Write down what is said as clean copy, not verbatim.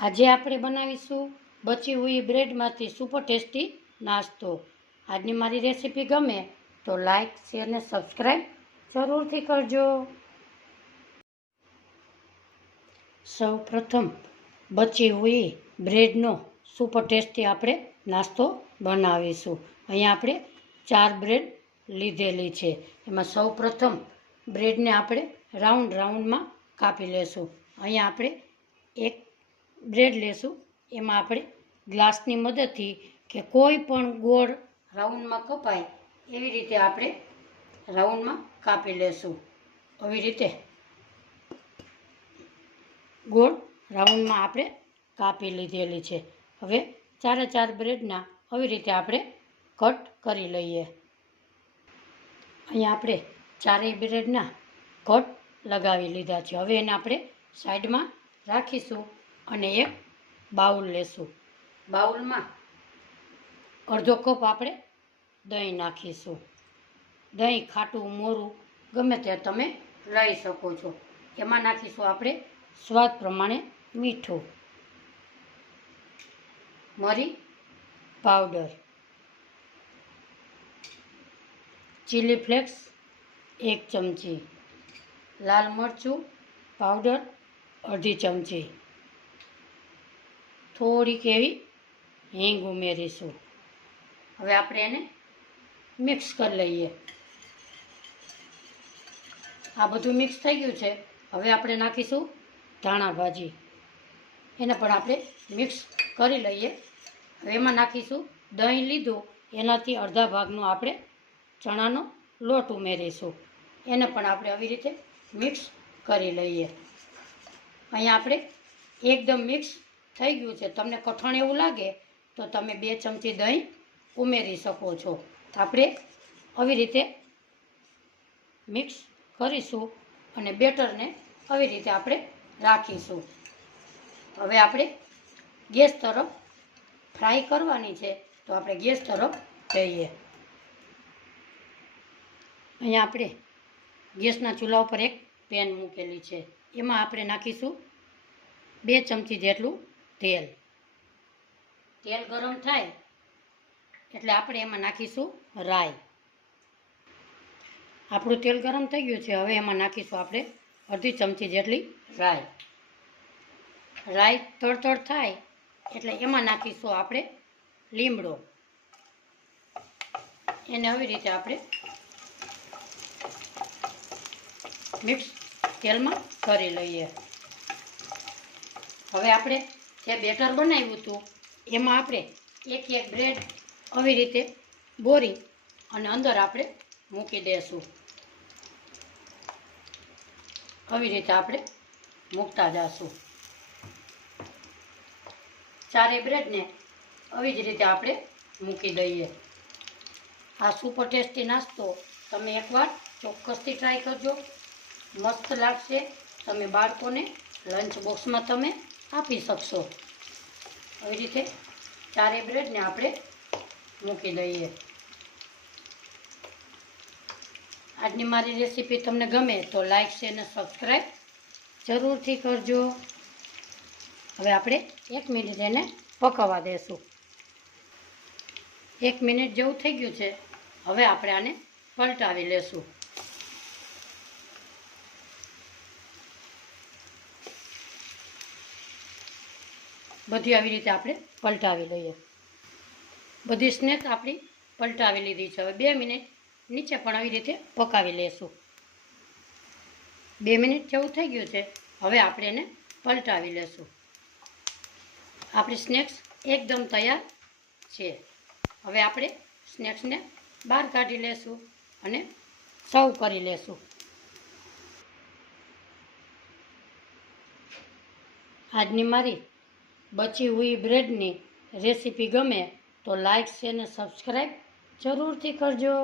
આજે આપણે બનાવીશું બચી હુઈ બ્રેડમાંથી સુપર ટેસ્ટી નાસ્તો। આજની મારી રેસીપી ગમે તો લાઈક શેર ને સબસ્ક્રાઈબ જરૂરથી કરજો। સૌ પ્રથમ બચી હુઈ બ્રેડનો સુપર ટેસ્ટી આપણે નાસ્તો બનાવીશું। અહીંયા આપણે 4 બ્રેડ લીધેલી છે। એમાં સૌ પ્રથમ બ્રેડને આપણે રાઉન્ડમાં કાપી લેશું। અહીંયા આપણે એક બ્રેડ લેશું, એમાં આપણે ગ્લાસની મદદથી કે કોઈ પણ ગોળ રાઉન્ડમાં કપાય એવી રીતે આપણે રાઉન્ડમાં કાપી લેશું। આવી રીતે ગોળ રાઉન્ડમાં આપણે કાપી લીધેલી છે। હવે 4 બ્રેડના આવી રીતે આપણે કટ કરી લઈએ। અહીંયા આપણે 4 બ્રેડના કટ લગાવી લીધા છે। હવે એને આપણે સાઈડમાં રાખીશું અને એક બાઉલ લેશું। બાઉલમાં અડધો કપ આપણે દહીં નાખીશું। દહીં ખાટું મોરું ગમે તે તમે લઈ શકો છો। એમાં નાખીશું આપણે સ્વાદ પ્રમાણે મીઠું, મરી પાવડર, ચીલી ફ્લેક્સ 1 ચમચી, લાલ મરચું પાવડર અડધી ચમચી, થોડીક એવી હિંગ ઉમેરીશું। હવે આપણે એને મિક્સ કરી લઈએ। આ બધું મિક્સ થઈ ગયું છે। હવે આપણે નાખીશું ધાણા ભાજી, એને પણ આપણે મિક્સ કરી લઈએ। હવે એમાં નાખીશું દહીં લીધું એનાથી અડધા ભાગનો આપણે ચણાનો લોટ ઉમેરીશું। એને પણ આપણે આવી રીતે મિક્સ કરી લઈએ। અહીંયા આપણે એકદમ મિક્સ થઈ ગયું છે। તમને કઠણ એવું લાગે તો તમે 2 ચમચી દહીં ઉમેરી શકો છો। આપણે આવી રીતે મિક્સ કરીશું અને બેટરને આવી રીતે આપણે રાખીશું। હવે આપણે ગેસ તરફ ફ્રાય કરવાની છે, તો આપણે ગેસ તરફ જઈએ। અહીંયા આપણે ગેસના ચૂલા ઉપર એક પેન મૂકેલી છે। એમાં આપણે નાખીશું 2 ચમચી જેટલું તેલ। તેલ ગરમ થાય એટલે આપણે એમાં નાખીશું રાઈ। આપણું તેલ ગરમ થઈ ગયું છે। હવે એમાં નાખીશું આપણે અડધી ચમચી જેટલી રાઈ। રાઈ તડતડ થાય એટલે એમાં નાખીશું આપણે લીમડો। એને આવી રીતે આપણે મિક્સ તેલમાં કરી લઈએ। હવે આપણે જે બેટર બનાવ્યું હતું એમાં આપણે એક બ્રેડ આવી રીતે બોરી અને અંદર આપણે મૂકી દઈશું। આવી રીતે આપણે મૂકતા જઈશું। 4 બ્રેડને આવી જ રીતે આપણે મૂકી દઈએ। આ સુપર ટેસ્ટી નાસ્તો તમે એકવાર ચોક્કસથી ટ્રાય કરજો, મસ્ત લાગશે। તમે બાળકોને લંચ બોક્સમાં તમે આપી શકશો। આવી રીતે 4 બ્રેડને આપણે મૂકી દઈએ। આજની મારી રેસીપી તમને ગમે તો લાઈક શેર અને સબસ્ક્રાઈબ જરૂરથી કરજો। હવે આપણે 1 મિનિટ એને પકાવવા દેશું। 1 મિનિટ જેવું થઈ ગયું છે। હવે આપણે આને પલટાવી લેશું। બધી આવી રીતે આપણે પલટાવી લઈએ। બધી સ્નેક આપણી પલટાવી લીધી છે। હવે 2 મિનિટ નીચે પણ આવી રીતે પકાવી લેશું। 2 મિનિટ જેવું થઈ ગયું છે। હવે આપણે એને પલટાવી લેશું। આપણી સ્નેક્સ એકદમ તૈયાર છે। હવે આપણે સ્નેક્સને બહાર કાઢી લેશું અને સર્વ કરી લેશું। આજની મારી બચી હુઈ બ્રેડની રેસીપી ગમે તો લાઈક શેર અને સબસ્ક્રાઈબ જરૂરથી કરજો।